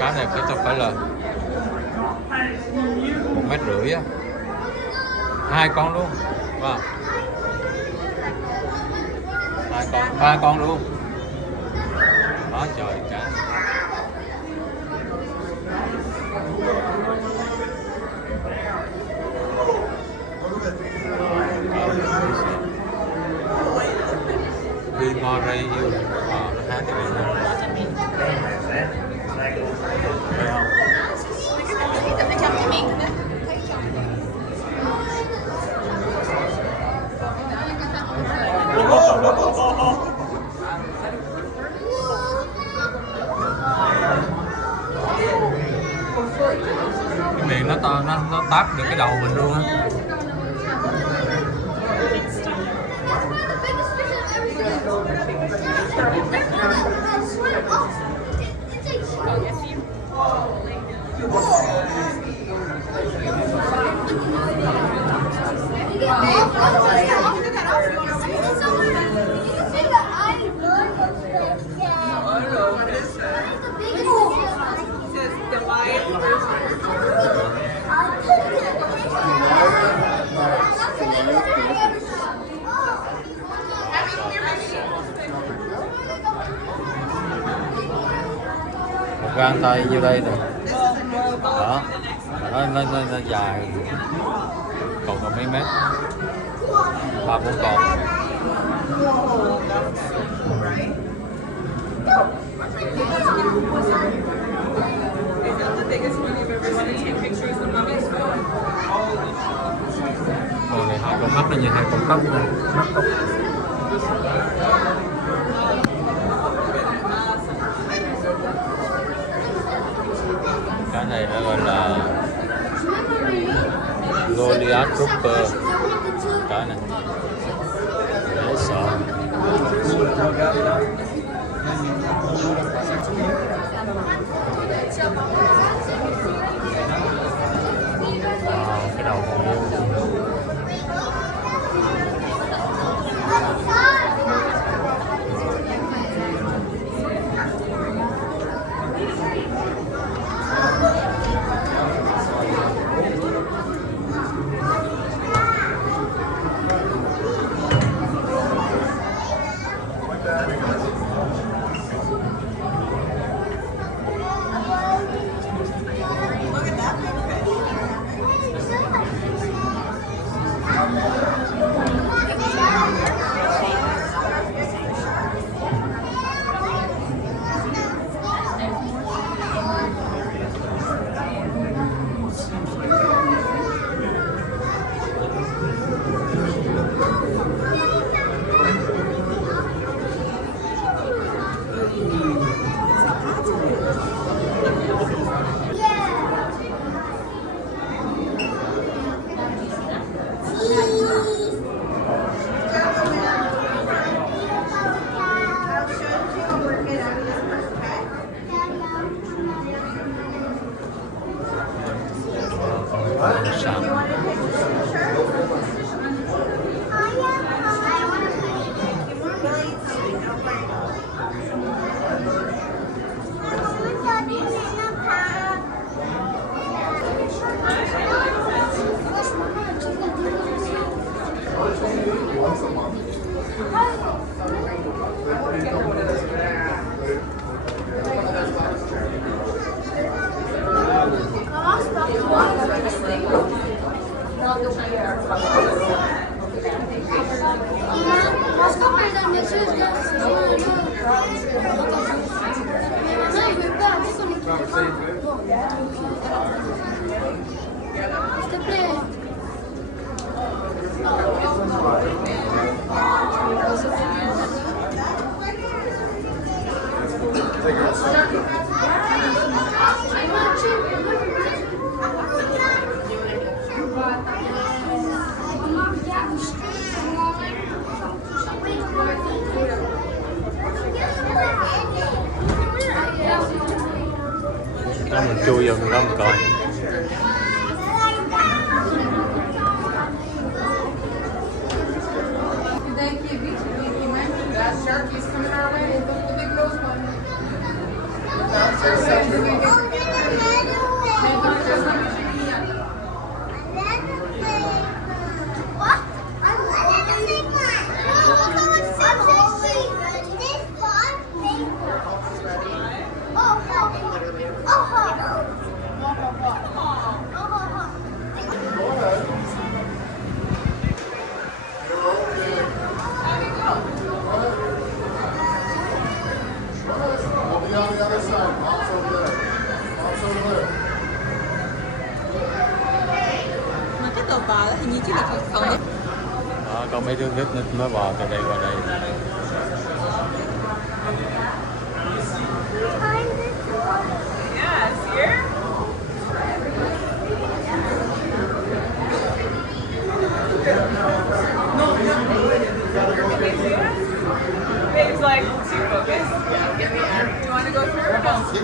Cá này phải là 1,5 mét á, 2 con luôn, wow. 2 con, 3 con luôn, đó trời cá. Vì ngò rây yêu, nó hát cái gì đó. Cái miệng nó to, nó táp được cái đầu mình luôn á. Gang tay vô đây nè, đó, nó dài, còn mấy mét, 3-4 con. Rồi này 2 con mắt nó như 2 con cóc luôn. Mắt cóc. Cái này nó gọi là Goliath Grouper. Cái này dễ sợ. Cái đầu còn yêu. Đó mình chui vô mình đó mình coi. Sharky's coming our way. The big rose one. Mà cái tờ bò đó hình như chỉ là phần đấy. Đó, có mấy đứa nít nó bò từ đây qua đây. Yeah, here. Babe's like too focused. Do you want to go through or no? You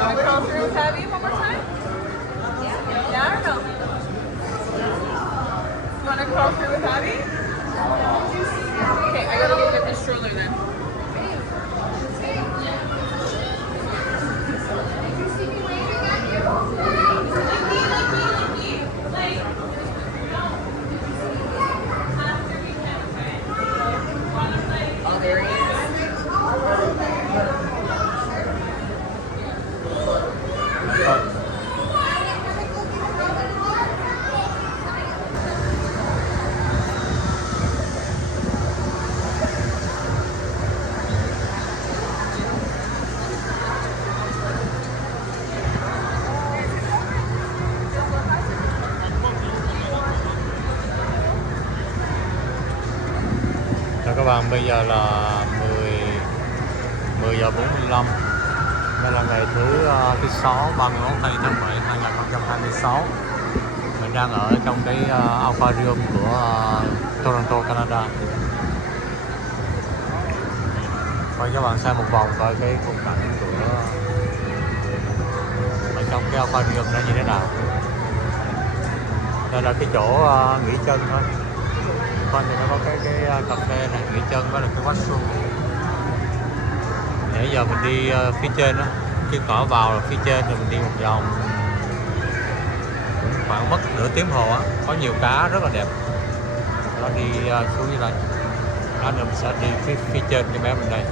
want to crawl through with Abby one more time? Yeah or no? You want to crawl through with Abby? Okay, I gotta look at the stroller then. Oh, there he is. Các bạn, bây giờ là 10 giờ 45. Đây là ngày thứ 6, 31 tháng 7 2026. Mình đang ở trong cái Aquarium của Toronto, Canada. Quay cho bạn xem một vòng coi cái khung cảnh của ở trong cái Aquarium nó như thế nào. Đây là cái chỗ nghỉ chân thôi. Con thì nó có cái cà phê này, nghỉ chân với là cái washroom. Nãy giờ mình đi phía trên đó, khi cỏ vào là phía trên rồi mình đi một vòng khoảng mất nửa tiếng hồ á, có nhiều cá rất là đẹp. Nó đi xuống như này, đó mình sẽ đi phía trên cái bé bên đây.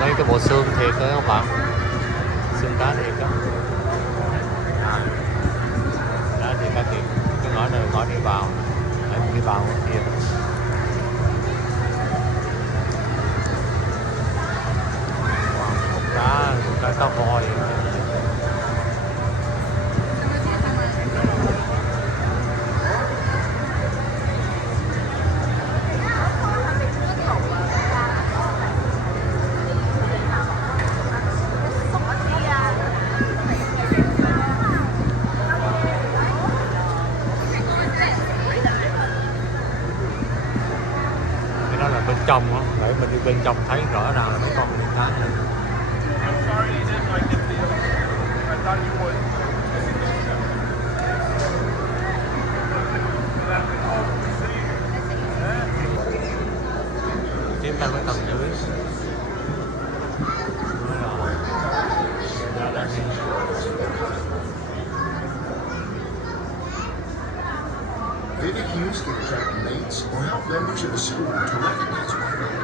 Mấy cái bộ xương thiệt đấy các bạn, xương cá thiệt đó. Đó thì cá thiệt, cái ngõ này ngõ đi vào, để mình đi vào kia. Wow, một cá cá voi. Bên trong đó, để mình đi bên trong thấy rõ ràng là mấy con cá này. Tiếp theo cái tầng dưới. Vivid use can attract mates or help members of the school to recognize one another.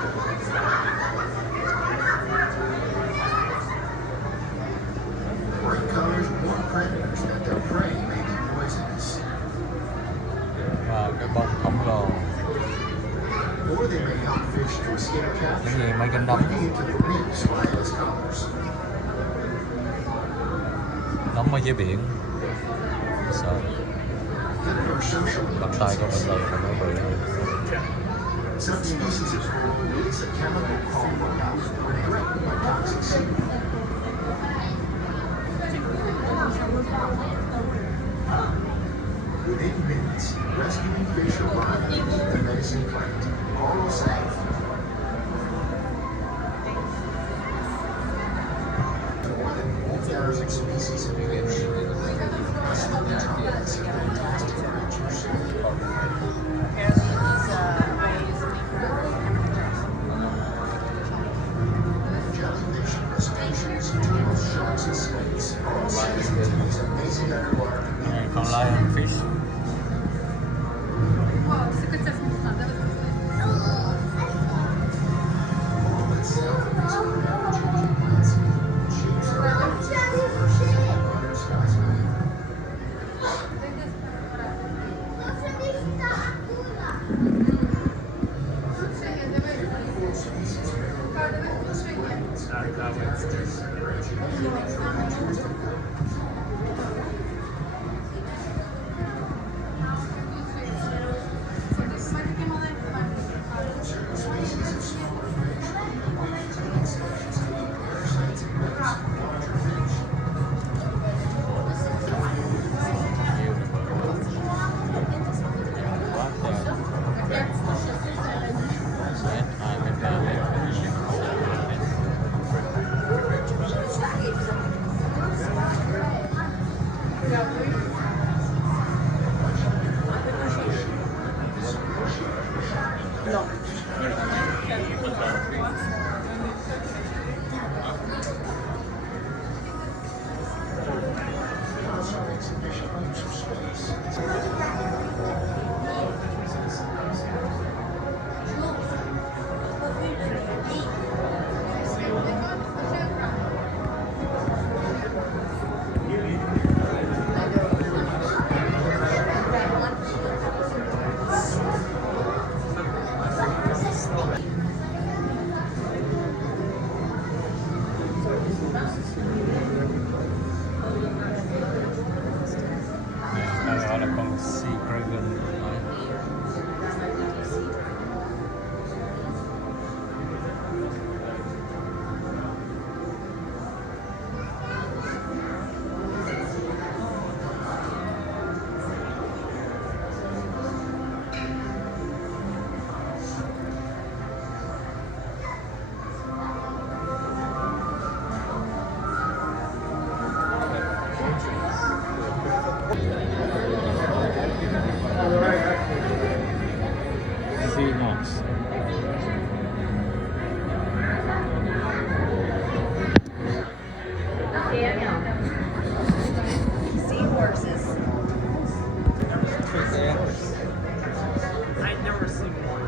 Bright colors warn predators that their prey may be poisonous. Và cái bông khổng lồ. Or they may help fish to escape capture, Cái gì mấy cánh đóng. breathing into the reefs via its collars. Đóng ở dưới biển. Sợ. Bắt tay con bên đây nó bự. Some species of coral release a chemical called when threatened by toxic seaweed. Within minutes, rescuing fish arrive and eat the menacing plant, coral salmon. More than 1,000 species of fish. Less than the tons of fantastic creatures. Jellyfish, crustaceans, turtles, sharks, and snakes all seasoned in these amazing underwater communities. lionfish. Đây gọi là con Stingray. Seahorses. I've never seen one.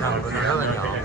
Nào của nó rất là nhỏ.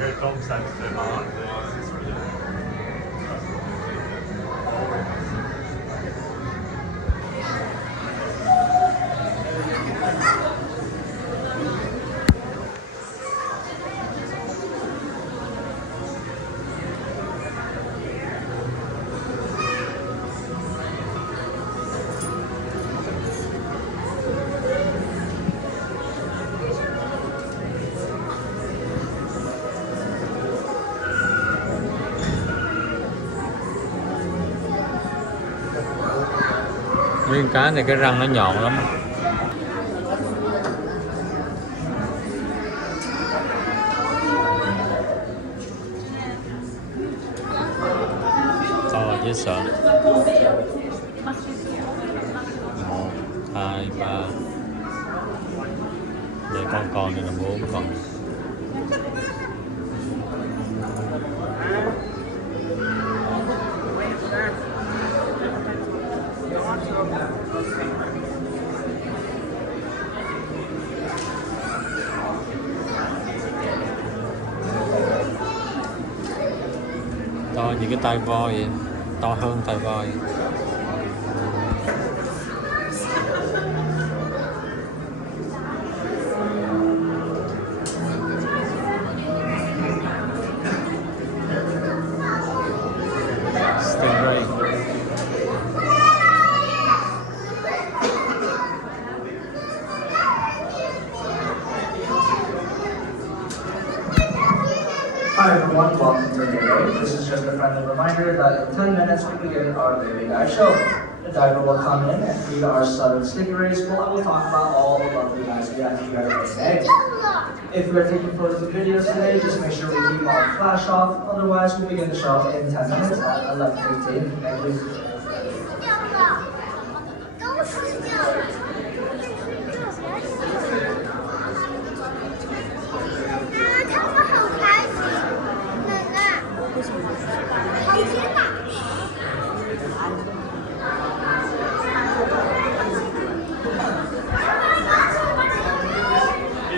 Nguyên cá này cái răng nó nhọn lắm. To dễ sợ. 1, 2, 3. Đây con này là 4 con. To như cái tai voi vậy, to hơn tai voi. Stingray. Hi everyone, welcome to Stingray. This is just a friendly reminder that in 10 minutes we begin our daily dive show. The diver will come in and feed our southern stingrays while I will talk about all the lovely guys we have here today. If we are taking photos and videos today, just make sure we keep our flash off, otherwise we'll begin the show in 10 minutes at 11:15. Thank you. Is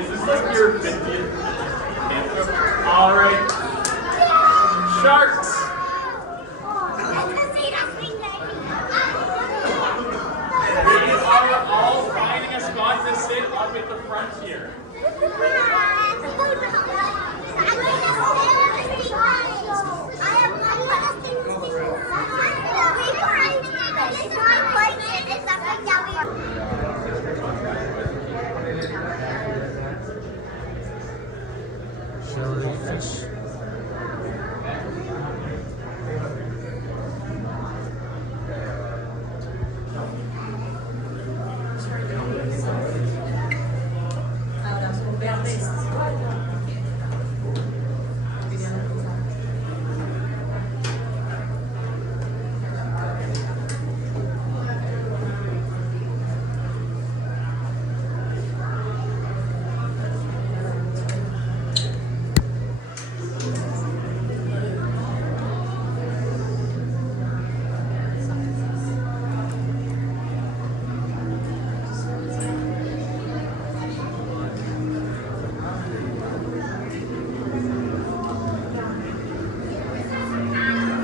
this like your 50th? All right. Sharks. We are all finding a spot to sit up at the front here. Jellyfish.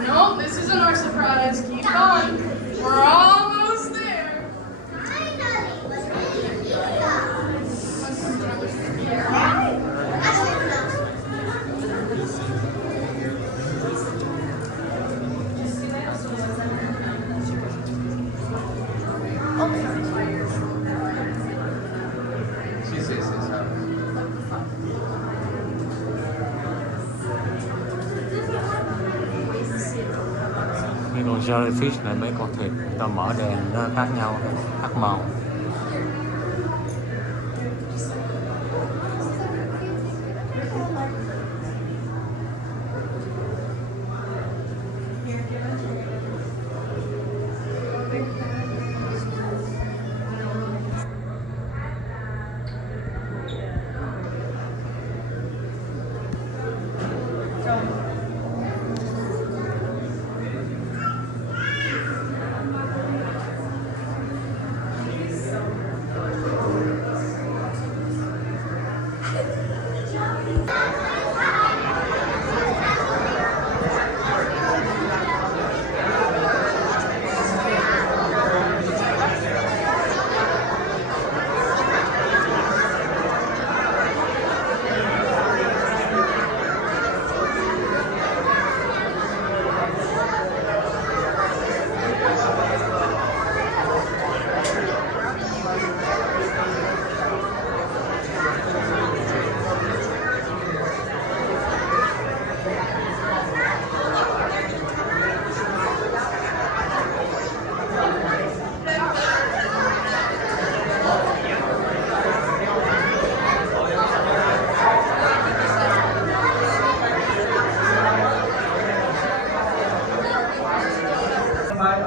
No, this isn't our surprise. Keep going. We're almost there. Cái con jellyfish này mấy con thịt ta mở đèn nó khác nhau, khác màu.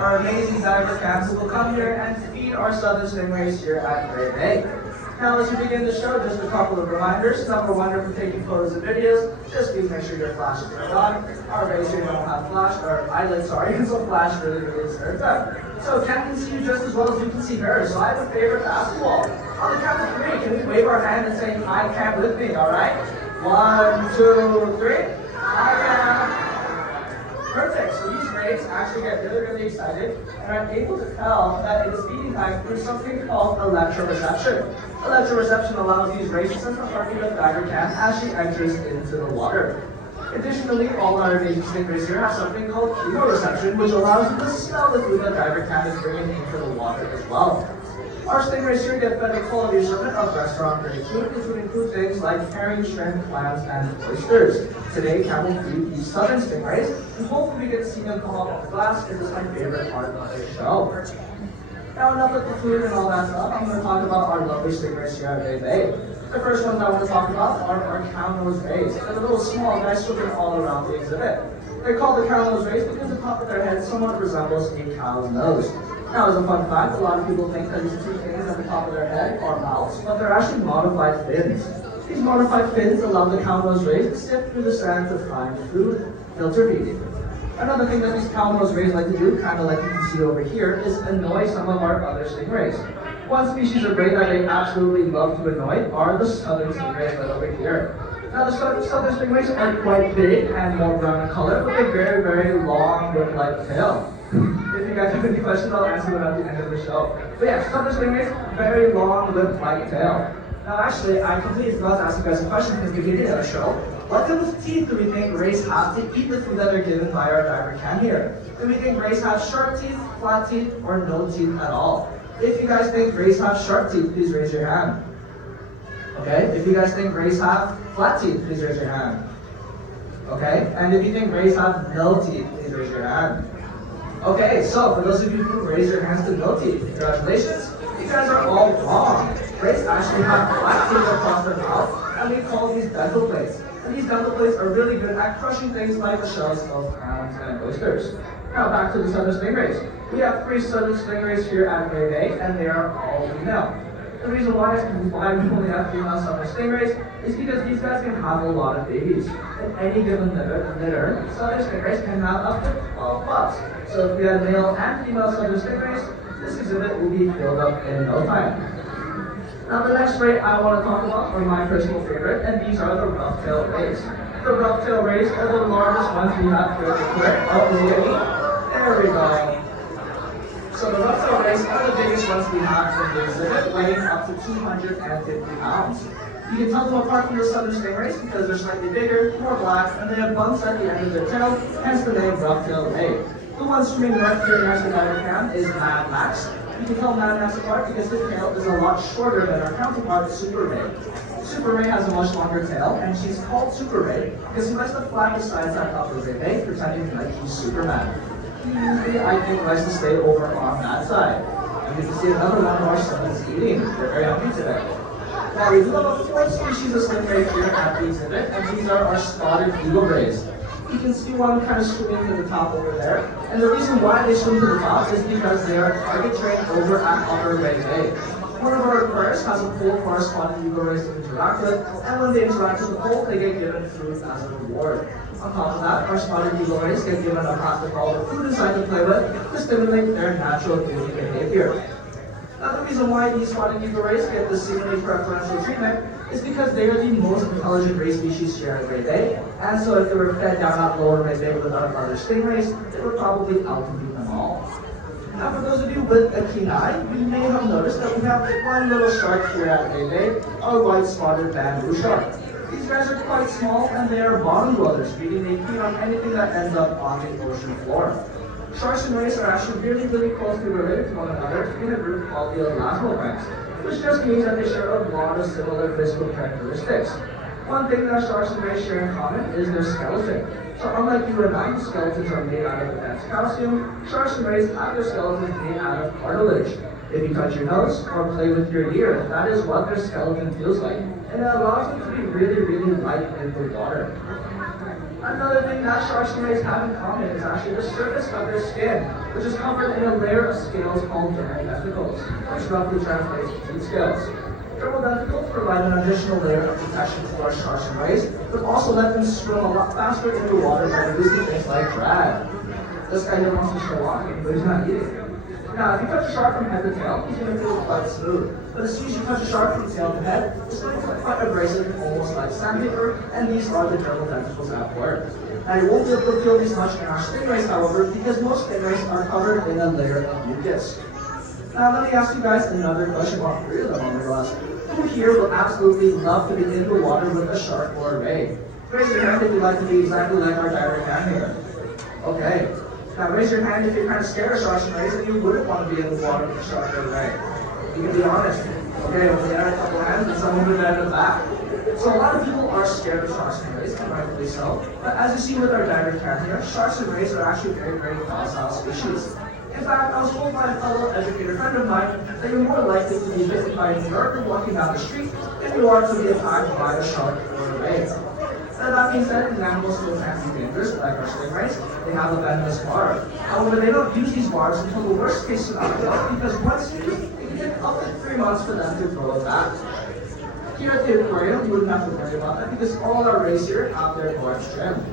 Our amazing diver cats who will come here and feed our southern stingrays here at Great Bay. Now, as we begin the show, just a couple of reminders. Number one, if you're taking photos and videos, just please make sure your flash is turned on. Our rays here don't have flash, or eyelids, sorry, so flash really is turned up. So Kat can see you just as well as you can see her. So I have a favor to ask you all. On the count of 3, can we wave our hand and say, "I can" with me, all right? 1, 2, 3. I can. Perfect. So these rays actually get really excited and are able to tell that it is feeding time through something called electroreception. Electroreception allows these rays to sense the heartbeat of diver Cat as she enters into the water. Additionally, all our amazing stingrays here have something called chemoreception, which allows them to smell the food that diver Cat is bringing into the water as well. Our stingrays here get fed a quality assortment of restaurant-grade food, including food things like herring, shrimp, clams, and oysters. Today, Kat will feed these southern stingrays, and hopefully we get to see them come up off the glass, because it's my favorite part of the show. Now, enough with the food and all that stuff, I'm going to talk about our lovely stingrays here at Bay Bay. The first ones I want to talk about are our cow-nosed rays. They're the little small guys swimming all around the exhibit. They're called the cow-nosed rays because the top of their head somewhat resembles a cow's nose. Now, as a fun fact, a lot of people think that these two things at the top of their head are mouths, but they're actually modified fins. These modified fins allow the cow-nose rays to sift through the sand to find food, filter feeding. Another thing that these cow-nose rays like to do, kind of like you can see over here, is annoy some of our other stingrays. One species of ray that they absolutely love to annoy are the southern stingrays right over here. Now, the southern stingrays are quite big and more brown in color, with a very, very long whip-like tail. If you guys have any questions, I'll answer them at the end of the show. But yeah, southern stingrays, very long whip-like tail. Now, actually, I completely forgot to ask you guys a question because we did a show. What type of teeth do we think rays have to eat the food that they're given by our diver can here? Do we think rays have sharp teeth, flat teeth, or no teeth at all? If you guys think rays have sharp teeth, please raise your hand. Okay, if you guys think rays have flat teeth, please raise your hand. Okay, and if you think rays have no teeth, please raise your hand. Okay, so for those of you who raise your hands to no teeth, congratulations. You guys are all wrong. Rays actually have flat teeth across their mouth, and we call these dental plates. And these dental plates are really good at crushing things like the shells of clams and oysters. Now back to the southern stingrays. We have 3 southern stingrays here at Great Bay, and they are all female. The reason why we only have female southern stingrays is because these guys can have a lot of babies. In any given litter, southern stingrays can have up to 12 pups. So if we have male and female southern stingrays, this exhibit will be filled up in no time. Now the next ray I want to talk about are my personal favorite, and these are the rough-tailed rays. The rough-tailed rays are the largest ones we have here at the aquarium. Oh, there we go. So the rough-tailed rays are the biggest ones we have in the exhibit, weighing up to 250 pounds. You can tell them apart from the southern stingrays because they're slightly bigger, more black, and they have bumps at the end of their tail, hence the name rough-tailed ray. The one swimming right here next to our cam is Mad Max. You can tell Mad Max apart because his tail is a lot shorter than our counterpart, Super Ray. Super Ray has a much longer tail, and she's called Super Ray because he likes to fly beside that upper Ray, pretending like he's Superman. He usually, I think, likes to stay over on that side. And you can see another one of our sons eating. They're very hungry today. Now, we do have a 4th species of stingray here at the exhibit, and these are our spotted eagle rays. You can see one kind of swimming to the top over there. And the reason why they swim to the top is because they are target trained over at Upper Ray Bay. One of our aquarists has a pole for our spotted eagle rays to interact with, and when they interact with the pole, they get given food as a reward. On top of that, our spotted eagle rays get given a plastic ball with food inside to play with to stimulate their natural beauty behavior. Now, the reason why these spotted eagle rays get this seemingly preferential treatment is because they are the most intelligent ray species here at Great Bay, and so if they were fed down at Lower Ray Bay with our other stingrays, they would probably outcompete them all. Now, for those of you with a keen eye, you may have noticed that we have one little shark here at Great Bay, our white-spotted bamboo shark. These guys are quite small, and they are bottom dwellers, meaning they feed on anything that ends up on the ocean floor. Sharks and rays are actually really, really closely related to one another in a group called the elasmobranchs, which just means that they share a lot of similar physical characteristics. One thing that sharks and rays share in common is their skeleton. So unlike you and I, whose skeletons are made out of advanced calcium, sharks and rays have their skeletons made out of cartilage. If you touch your nose or play with your ear, that is what their skeleton feels like, and it allows them to be really, really light in the water. Another thing that sharks and rays have in common is actually the surface of their skin, which is covered in a layer of scales called dermal denticles, which roughly translates to teeth scales. Dermal denticles provide an additional layer of protection for our sharks and rays, but also let them swim a lot faster in the water by reducing things like drag. This guy here wants to show off, but he's not eating. Now, if you touch a shark from head to tail, he's going to feel quite smooth. But as soon as you touch a shark from tail to head, it's going to feel quite abrasive, almost like sandpaper, and these are the dermal denticles at work. Now, you won't be able to feel these much in our stingrays, however, because most stingrays are covered in a layer of mucus. Now, let me ask you guys another question about 3 of them on the list. Who here would absolutely love to be in the water with a shark or a ray? Raise your hand if you'd like to be exactly like our diver can here. Okay. Now raise your hand if you're kind of scared of sharks and rays and you wouldn't want to be in the water with a shark or a ray. You can be honest. Okay, we had a couple hands and someone moved out of the back. So a lot of people are scared of sharks and rays, and rightfully so. But as you see with our diver can here, sharks and rays are actually very, very docile species. In fact, I was told by a fellow educator friend of mine that you're more likely to be bitten by a bird walking down the street than you are to be attacked by a shark or a ray. Now that being said, these animals still can be dangerous, like our stingrays. They have a venomous barb. However, they don't use these barbs until the worst case scenario, because once used, it can take up to 3 months for them to grow it back. Here at the aquarium, you wouldn't have to worry about that because all our rays here have their barbs trimmed.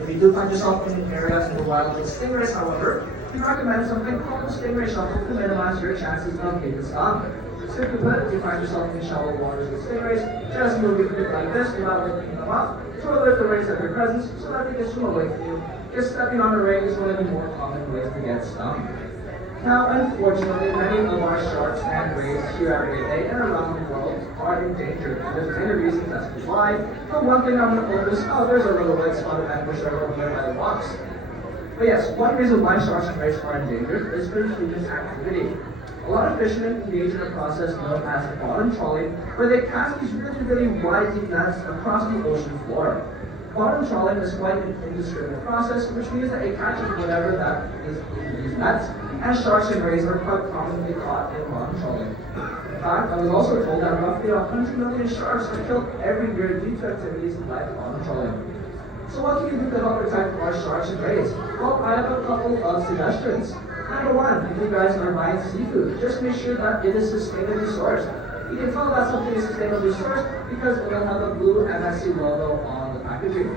If you do find yourself in an area in the wild with stingrays, however, we recommend something called the stingray shuffle to minimize your chances of getting stung. Simply put, if you find yourself in shallow waters with stingrays, just move your feet like this without lifting them up to alert the rays of your presence so that they can swim away from you. Just stepping on a ray is one of the more common ways to get stung. Now, unfortunately, many of our sharks and rays here at Ray Bay and around the world are endangered. There's many reasons as to why, but one thing I'm going to focus on, there's a little white spotted ambush over here by the rocks. But yes, one reason why sharks and rays are endangered is for human activity. A lot of fishermen engage in a process known as bottom trawling, where they cast these really wide deep nets across the ocean floor. Bottom trawling is quite an indiscriminate process, which means that it catches whatever that is in these nets, and sharks and rays are quite commonly caught in bottom trawling. In fact, I was also told that roughly 100 million sharks are killed every year due to activities like bottom trawling. So what can you do to help protect our sharks and rays? Well, I have a couple of suggestions. Number one, if you guys are buying seafood, just make sure that it is sustainably sourced. You can tell that something is sustainably sourced because it will have a blue MSC logo on the packaging.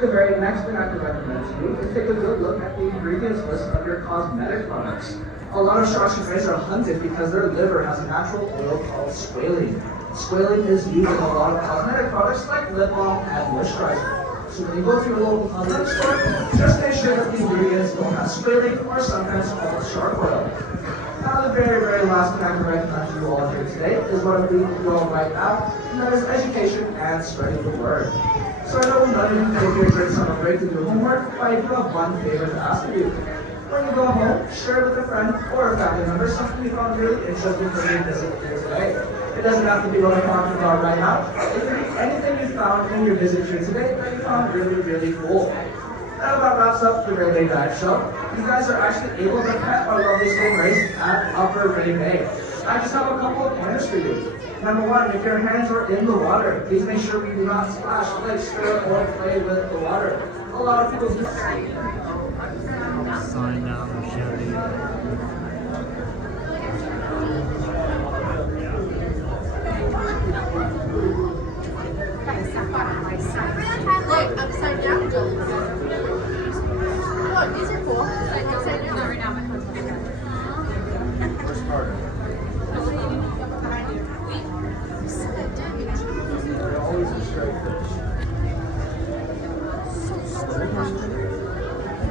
The very next thing I can recommend to you is take a good look at the ingredients list of your cosmetic products. A lot of sharks and rays are hunted because their liver has a natural oil called squalene. Squalene is used in a lot of cosmetic products like lip balm and moisturizer. So when you go to your local cosmetic store, just make sure that the ingredients don't have squalene or sometimes called shark oil. Now the very last thing I can recommend to you all here today is what I'm doing with you all right now, and that is education and spreading the word. So I know none of you take your drinks on a break to do homework, but I do have one favor to ask of you. When you go home, share with a friend or a family member something you found really interesting for your visit here today. It doesn't have to be what I'm talking about right now. It could be anything you found in your visit here today that you found really cool. That about wraps up the Ray Bay Dive Show. You guys are actually able to pet our lovely stingrays at Upper Ray Bay. I just have a couple of pointers for you. Number one, if your hands are in the water, please make sure you do not splash, play, stir, or play with the water. A lot of people do. Sign up, Shelly. Look, upside down jellyfish. Look, these are cool. Upside down right now.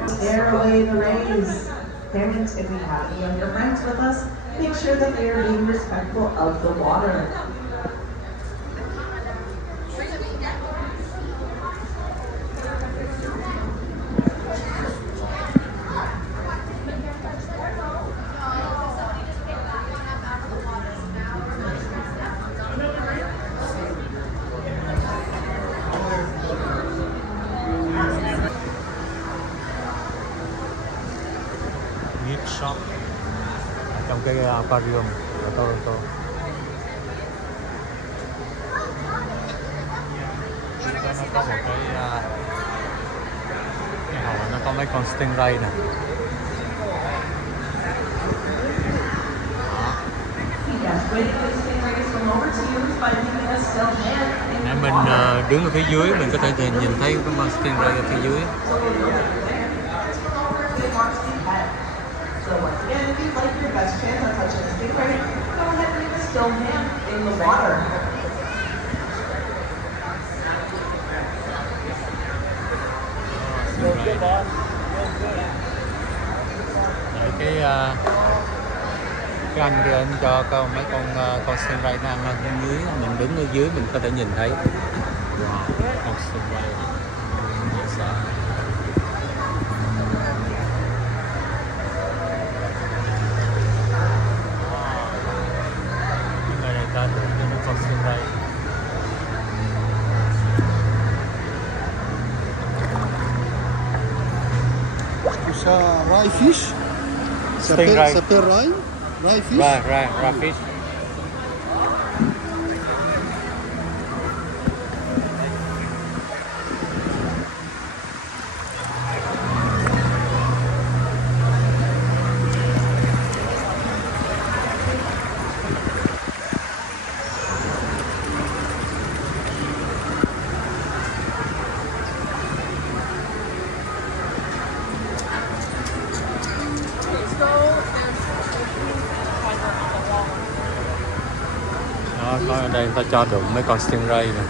Scare away the rays. Parents, if we have any younger friends with us, make sure that they are being respectful of the water. Shop trong cái aquarium ở Toronto. Nó có một cái hồ, nó có mấy con Stingray nè. Nếu mình đứng ở phía dưới, mình có thể nhìn thấy cái con Stingray ở phía dưới. So once again, if you'd like your best chance on touching the stingray, go ahead and leave a still hand in the water. Đấy, cái anh kia anh cho mấy con Stingray nó ăn ở dưới, mình đứng ở dưới mình có thể nhìn thấy. Wow, con Stingray. Ça, rai fish. Stingray. Ça s'appelle rai fish. Rai fish. Có ở đây người ta cho đụng mấy con Stingray nè.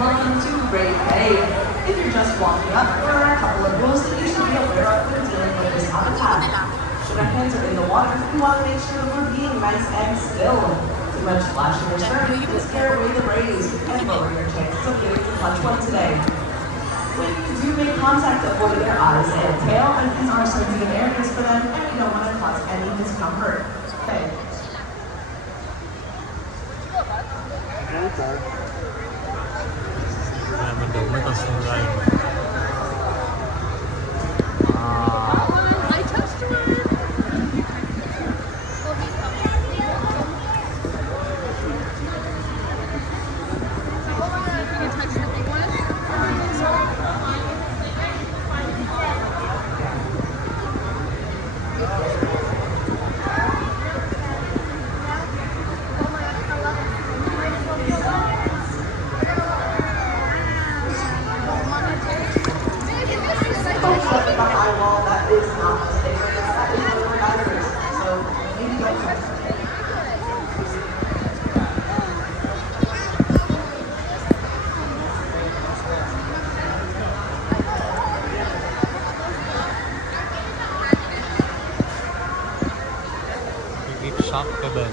Welcome to Great Bay. If you're just walking up, there are a couple of rules that you should be aware of when dealing with this habitat. Should our hands are in the water, we want to make sure that we're being nice and still. Too much flashing or stirring can scare away the rays and lower your chances of getting to touch one today. When you do make contact, avoid their eyes and tail, and these are sensitive areas for them, and you don't want to cause any discomfort. Okay. Mình đụng mấy con Stingray. Shop cái bên.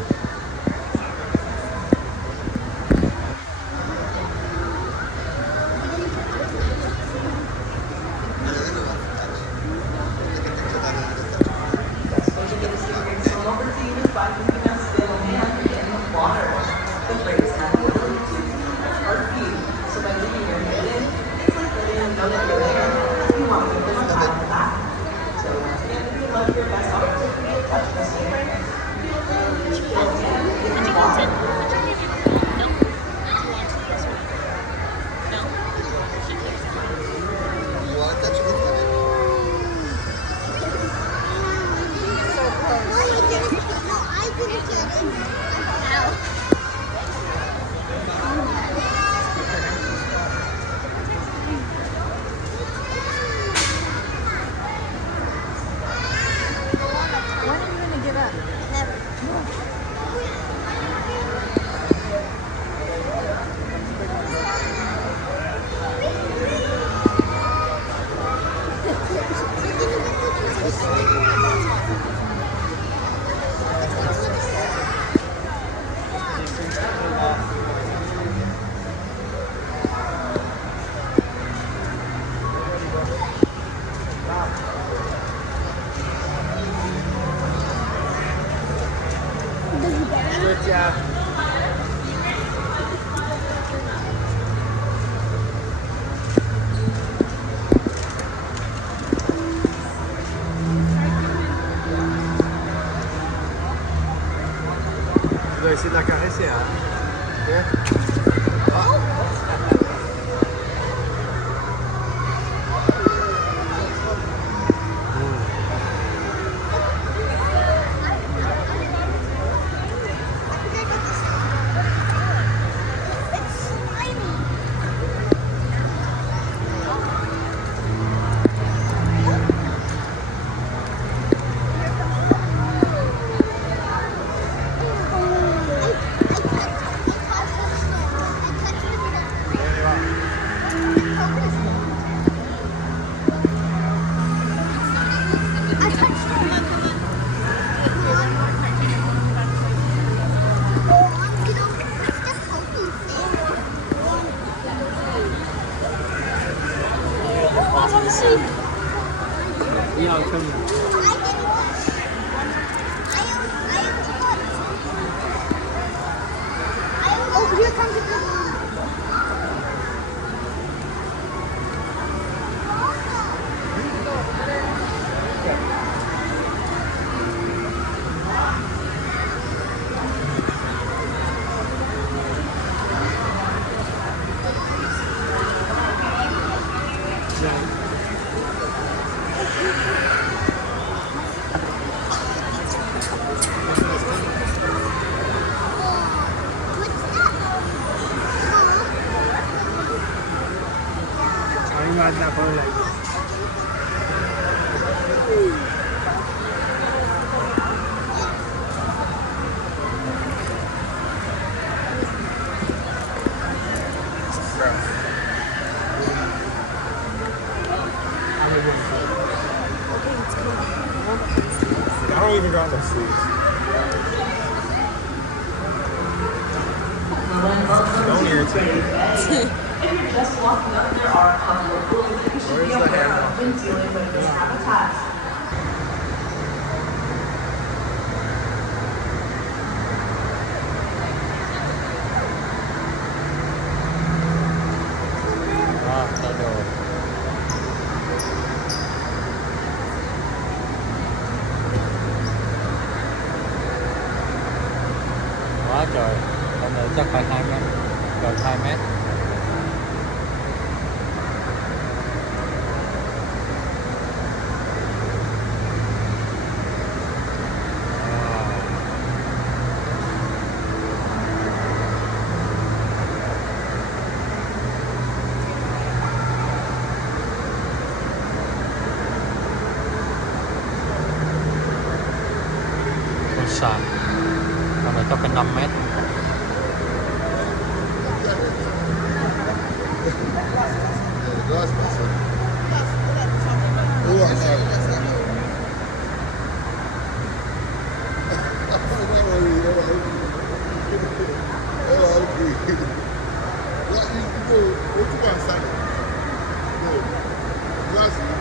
Tu dois essayer de la caresser, hein. Oh, here comes a good one. Uganda for like. I don't even got no sleeves. Don't irritate me. If you're just walking up, there are a couple of rules that you should be aware of when dealing with this habitat. Đó, tới rồi. Quá trời, hôm nay chắc phải 2 mét, gần 2 mét. Sàn con này chắc phải 5 mét. What you do? What you gonna say? No. Glasses.